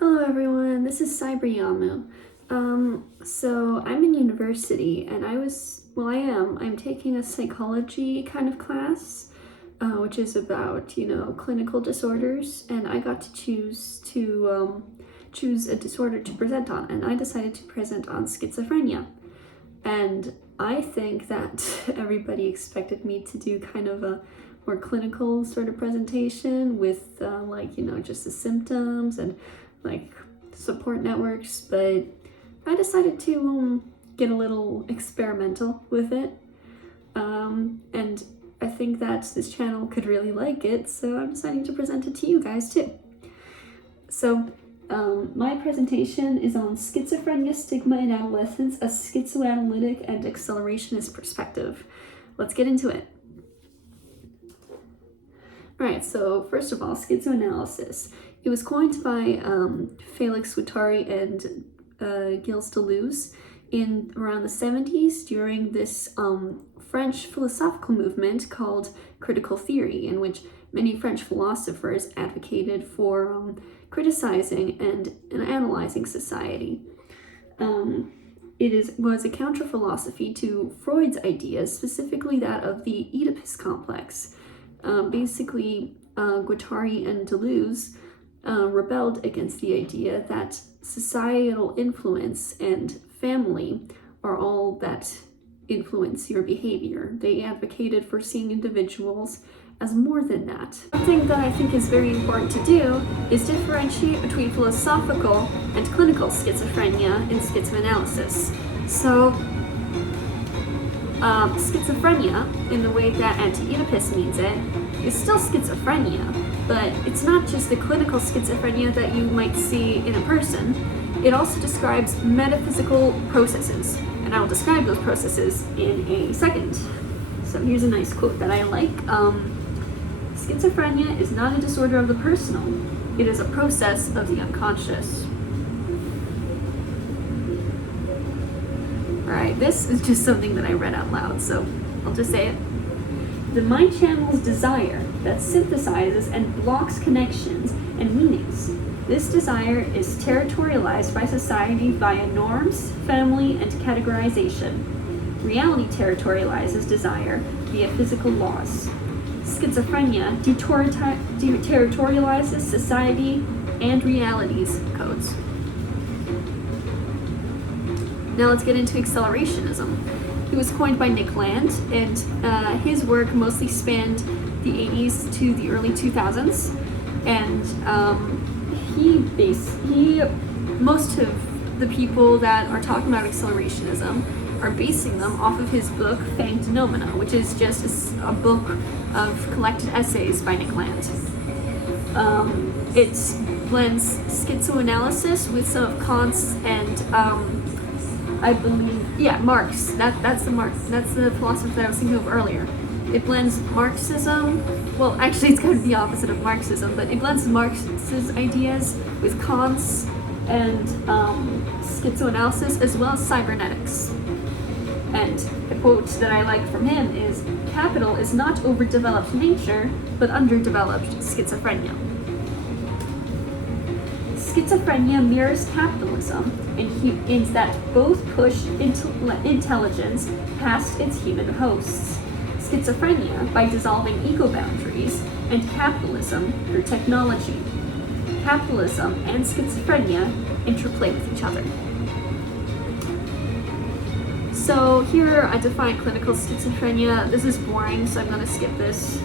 Hello everyone, this is Cyberyamu. So I'm in university and I'm taking a psychology kind of class, which is about, clinical disorders, and I got to choose a disorder to present on, and I decided to present on schizophrenia. And I think that everybody expected me to do kind of a more clinical sort of presentation with just the symptoms and like support networks, but I decided to get a little experimental with it, and I think that this channel could really like it, so I'm deciding to present it to you guys too. So my presentation is on schizophrenia, stigma in adolescence, a schizoanalytic and accelerationist perspective. Let's get into it. Alright, so first of all, schizoanalysis. It was coined by Félix Guattari and Gilles Deleuze in around the 70s during this French philosophical movement called critical theory, in which many French philosophers advocated for criticizing and analyzing society. It was a counter-philosophy to Freud's ideas, specifically that of the Oedipus complex. Basically, Guattari and Deleuze rebelled against the idea that societal influence and family are all that influence your behavior. They advocated for seeing individuals as more than that. One thing that I think is very important to do is differentiate between philosophical and clinical schizophrenia in schizoanalysis. So, schizophrenia, in the way that anti-Oedipus means it, is still schizophrenia, but it's not just the clinical schizophrenia that you might see in a person. It also describes metaphysical processes, and I will describe those processes in a second. So here's a nice quote that I like. Schizophrenia is not a disorder of the personal, it is a process of the unconscious. Alright, this is just something that I read out loud, so I'll just say it. The mind channels desire that synthesizes and blocks connections and meanings. This desire is territorialized by society via norms, family, and categorization. Reality territorializes desire via physical laws. Schizophrenia deterritorializes society and reality's codes. Now let's get into accelerationism. It was coined by Nick Land, and his work mostly spanned the 80s to the early 2000s, and most of the people that are talking about accelerationism are basing them off of his book Fanged Phenomena, which is just a book of collected essays by Nick Land. It blends schizoanalysis with some of Kant's and Marx. That's the philosopher that I was thinking of earlier. It blends Marxism, well, actually it's kind of the opposite of Marxism, but it blends Marx's ideas with Kant's and schizoanalysis, as well as cybernetics. And a quote that I like from him is, "Capital is not overdeveloped nature, but underdeveloped schizophrenia." Schizophrenia mirrors capitalism in that both push intelligence past its human hosts. Schizophrenia by dissolving ego boundaries, and capitalism through technology. Capitalism and schizophrenia interplay with each other. So here I define clinical schizophrenia. This is boring, so I'm going to skip this.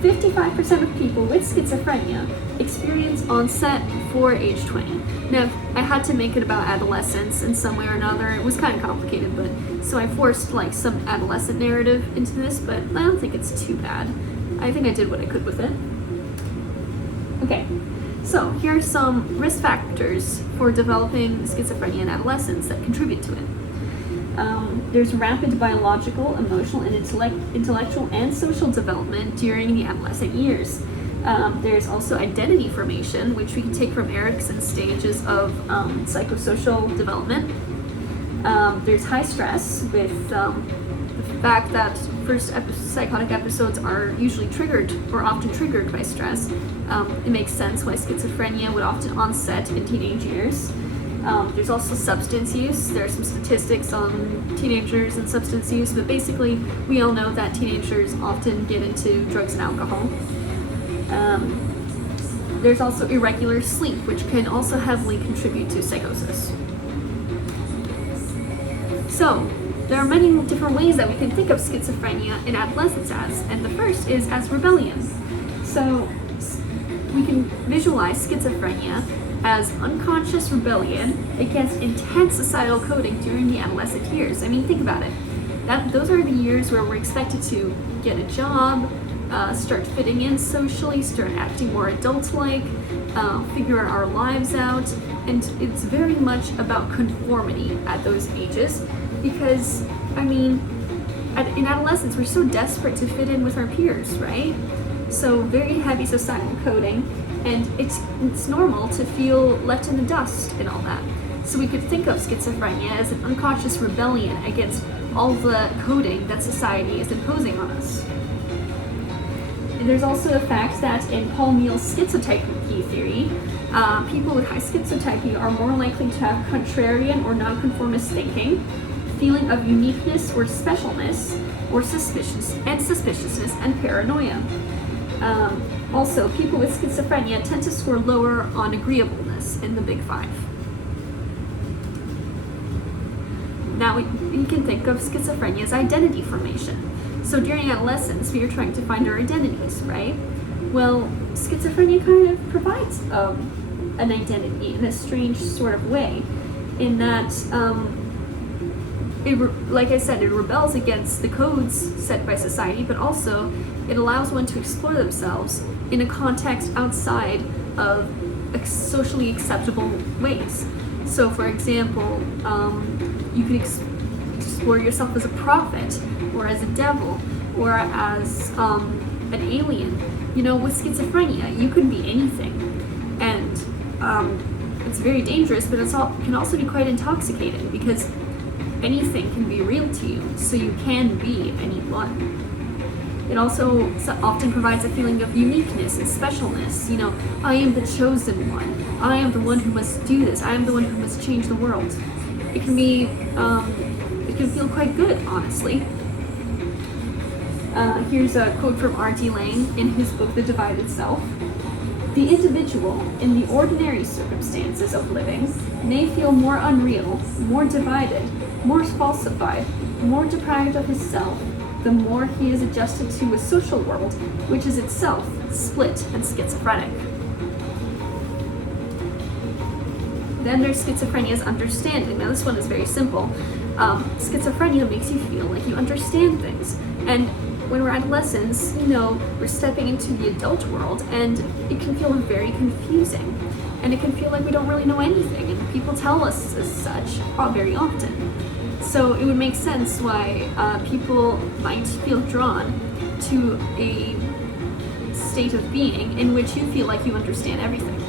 55% of people with schizophrenia experience onset before age 20. Now, I had to make it about adolescence in some way or another. It was kind of complicated, but so I forced some adolescent narrative into this, but I don't think it's too bad. I think I did what I could with it. Okay, so here are some risk factors for developing schizophrenia in adolescence that contribute to it. There's rapid biological, emotional, and intellectual and social development during the adolescent years. There's also identity formation, which we can take from Erikson's stages of psychosocial development. There's high stress with the fact that psychotic episodes are usually triggered or often triggered by stress, it makes sense why schizophrenia would often onset in teenage years. There's also substance use. There are some statistics on teenagers and substance use, but basically we all know that teenagers often get into drugs and alcohol. There's also irregular sleep, which can also heavily contribute to psychosis. So, there are many different ways that we can think of schizophrenia in adolescence as, and the first is as rebellion. So, we can visualize schizophrenia as unconscious rebellion against intense societal coding during the adolescent years. I mean, think about it. Those are the years where we're expected to get a job, start fitting in socially, start acting more adult-like, figure our lives out, and it's very much about conformity at those ages because, I mean, in adolescence we're so desperate to fit in with our peers, right? So very heavy societal coding, and it's normal to feel left in the dust and all that. So we could think of schizophrenia as an unconscious rebellion against all the coding that society is imposing on us. And there's also the fact that in Paul Neal's schizotypy theory, people with high schizotypy are more likely to have contrarian or nonconformist thinking, feeling of uniqueness or specialness, or suspiciousness and paranoia. Also, people with schizophrenia tend to score lower on agreeableness in the Big Five. Now we can think of schizophrenia as identity formation. So during adolescence, we are trying to find our identities, right? Well, schizophrenia kind of provides an identity in a strange sort of way, in that, like I said, it rebels against the codes set by society, but also it allows one to explore themselves in a context outside of socially acceptable ways. So, for example, you can explore yourself as a prophet, or as a devil, or as an alien. You know, with schizophrenia, you can be anything, and it's very dangerous, but can also be quite intoxicating because anything can be real to you, so you can be anyone. It also often provides a feeling of uniqueness and specialness. You know, I am the chosen one. I am the one who must do this. I am the one who must change the world. It can be, it can feel quite good, honestly. Here's a quote from R.D. Laing in his book, The Divided Self. The individual, in the ordinary circumstances of living, may feel more unreal, more divided, more falsified, more deprived of his self, the more he is adjusted to a social world, which is itself split and schizophrenic. Then there's schizophrenia's understanding. Now this one is very simple. Schizophrenia makes you feel like you understand things. And when we're adolescents, you know, we're stepping into the adult world, and it can feel very confusing. And it can feel like we don't really know anything, and people tell us as such very often. So it would make sense why people might feel drawn to a state of being in which you feel like you understand everything.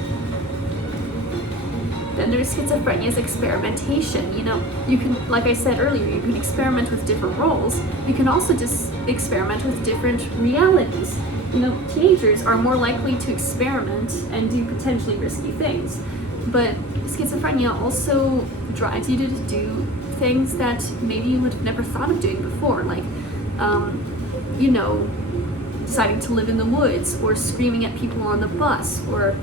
Then there's schizophrenia's experimentation. You know, you can, like I said earlier, you can experiment with different roles. You can also just experiment with different realities. You know, teenagers are more likely to experiment and do potentially risky things. But schizophrenia also drives you to do things that maybe you would have never thought of doing before, like, you know, deciding to live in the woods, or screaming at people on the bus, or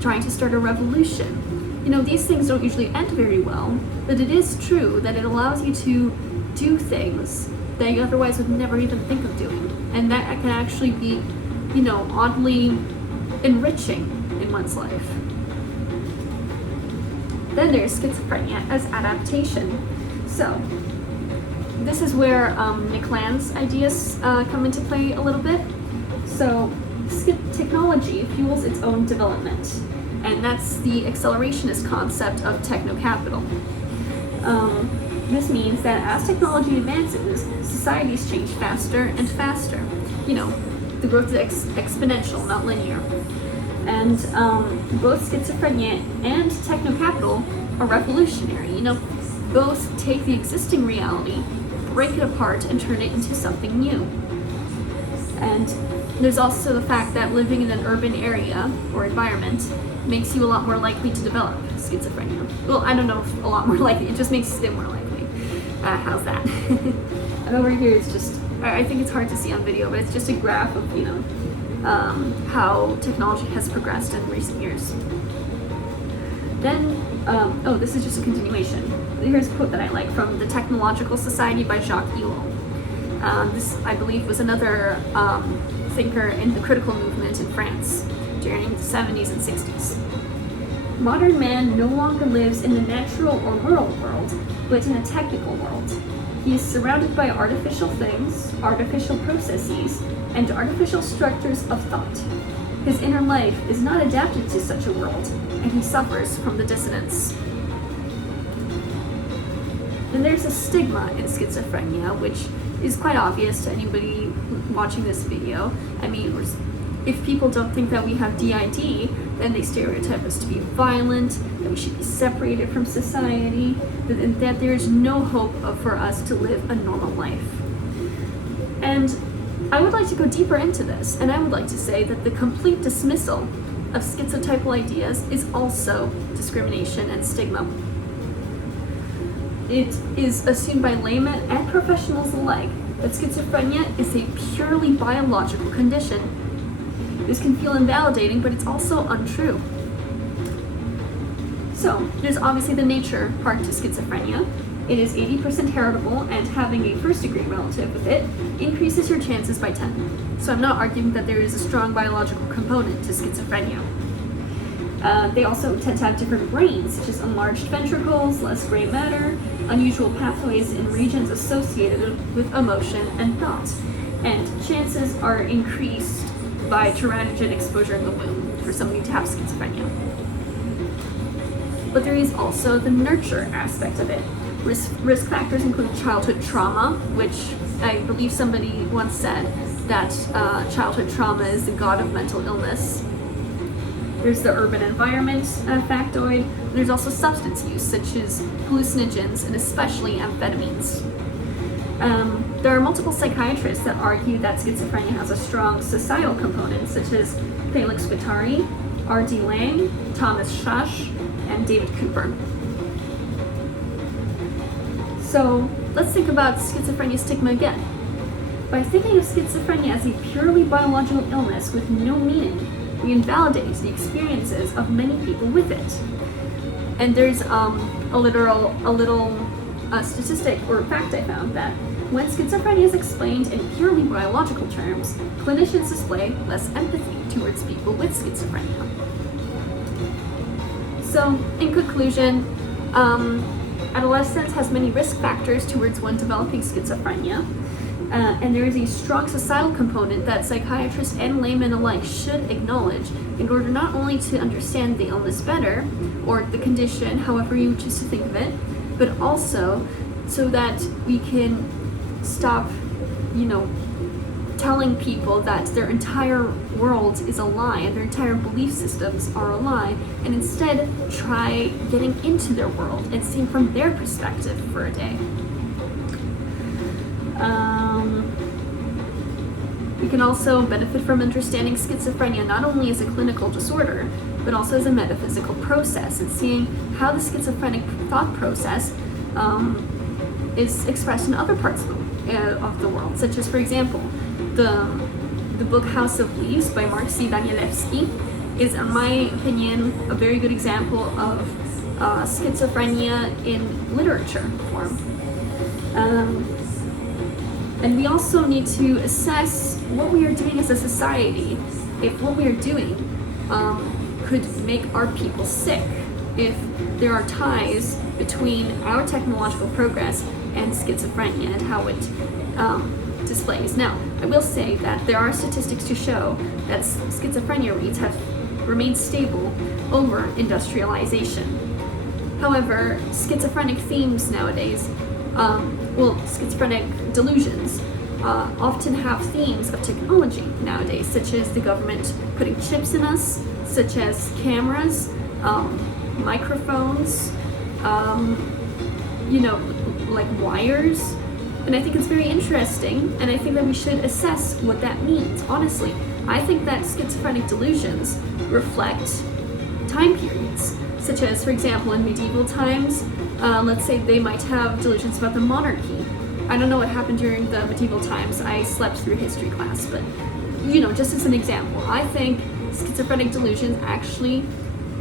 trying to start a revolution. You know, these things don't usually end very well, but it is true that it allows you to do things that you otherwise would never even think of doing. And that can actually be, you know, oddly enriching in one's life. Then there's schizophrenia as adaptation. So, this is where Nick Land's ideas come into play a little bit. So, technology fuels its own development. And that's the accelerationist concept of techno-capital. This means that as technology advances, societies change faster and faster. You know, the growth is exponential, not linear. And both schizophrenia and techno-capital are revolutionary. You know, both take the existing reality break it apart and turn it into something new. And there's also the fact that living in an urban area or environment makes you a lot more likely to develop schizophrenia. Well, I don't know if a lot more likely, it just makes it more likely. How's that? And over here it's just, I think it's hard to see on video, but it's just a graph of, how technology has progressed in recent years. Then, oh, this is just a continuation. Here's a quote that I like from The Technological Society by Jacques Ellul. This, I believe, was another thinker in the critical movement in France during the 70s and 60s. Modern man no longer lives in the natural or moral world, but in a technical world. He is surrounded by artificial things, artificial processes, and artificial structures of thought. His inner life is not adapted to such a world, and he suffers from the dissonance. Then there's a stigma in schizophrenia, which is quite obvious to anybody watching this video. I mean, if people don't think that we have DID, then they stereotype us to be violent, that we should be separated from society, and that there's no hope for us to live a normal life. And I would like to go deeper into this, and I would like to say that the complete dismissal of schizotypal ideas is also discrimination and stigma. It is assumed by laymen and professionals alike that schizophrenia is a purely biological condition. This can feel invalidating, but it's also untrue. So, there's obviously the nature part to schizophrenia. It is 80% heritable, and having a first-degree relative with it increases your chances by 10. So I'm not arguing that there is a strong biological component to schizophrenia. They also tend to have different brains, such as enlarged ventricles, less gray matter, unusual pathways in regions associated with emotion and thought, and chances are increased by teratogen exposure in the womb for somebody to have schizophrenia. But there is also the nurture aspect of it. Risk factors include childhood trauma, which I believe somebody once said that childhood trauma is the god of mental illness. There's the urban environment factoid. There's also substance use, such as hallucinogens and especially amphetamines. There are multiple psychiatrists that argue that schizophrenia has a strong societal component, such as Felix Guattari, R.D. Laing, Thomas Schasch, and David Cooper. So let's think about schizophrenia stigma again. By thinking of schizophrenia as a purely biological illness with no meaning, we invalidate the experiences of many people with it. And there's a little statistic or fact I found that when schizophrenia is explained in purely biological terms, clinicians display less empathy towards people with schizophrenia. So, in conclusion, adolescence has many risk factors towards one developing schizophrenia, and there is a strong societal component that psychiatrists and laymen alike should acknowledge in order not only to understand the illness better, or the condition, however you choose to think of it, but also so that we can stop, telling people that their entire world is a lie and their entire belief systems are a lie, and instead try getting into their world and seeing from their perspective for a day. We can also benefit from understanding schizophrenia not only as a clinical disorder, but also as a metaphysical process, and seeing how the schizophrenic thought process is expressed in other parts of the world, such as, for example, the book House of Leaves by Mark C. Danielewski is, in my opinion, a very good example of schizophrenia in literature form. And we also need to assess what we are doing as a society, if what we are doing could make our people sick, if there are ties between our technological progress and schizophrenia and how it displays. Now, I will say that there are statistics to show that schizophrenia rates have remained stable over industrialization. However, schizophrenic themes nowadays, schizophrenic delusions, often have themes of technology nowadays, such as the government putting chips in us, such as cameras, microphones, like wires, And I think it's very interesting, and I think that we should assess what that means, honestly. I think that schizophrenic delusions reflect time periods, such as, for example, in medieval times, let's say they might have delusions about the monarchy. I don't know what happened during the medieval times. I slept through history class, but just as an example, I think schizophrenic delusions actually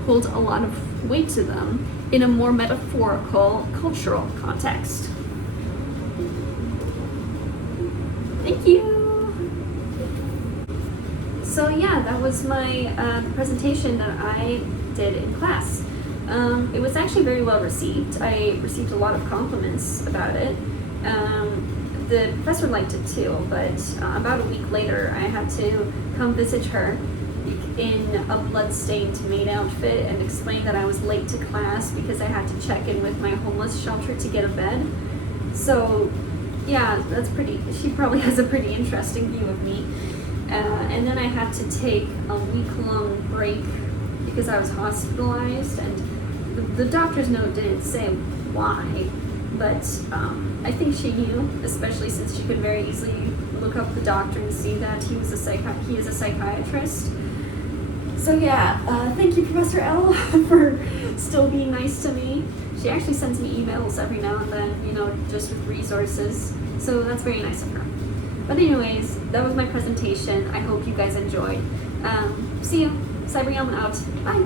hold a lot of weight to them in a more metaphorical, cultural context. Thank you! So yeah, that was my presentation that I did in class. It was actually very well received. I received a lot of compliments about it. The professor liked it too, but about a week later I had to come visit her in a blood-stained maid outfit and explain that I was late to class because I had to check in with my homeless shelter to get a bed. So yeah, she probably has a pretty interesting view of me. And then I had to take a week-long break because I was hospitalized, and the doctor's note didn't say why, but I think she knew, especially since she could very easily look up the doctor and see that he is a psychiatrist. So yeah, thank you, Professor L, for still being nice to me. She actually sends me emails every now and then, just with resources, so that's very nice of her. But anyways, that was my presentation. I hope you guys enjoyed. See you. Cyberrealm out. Bye.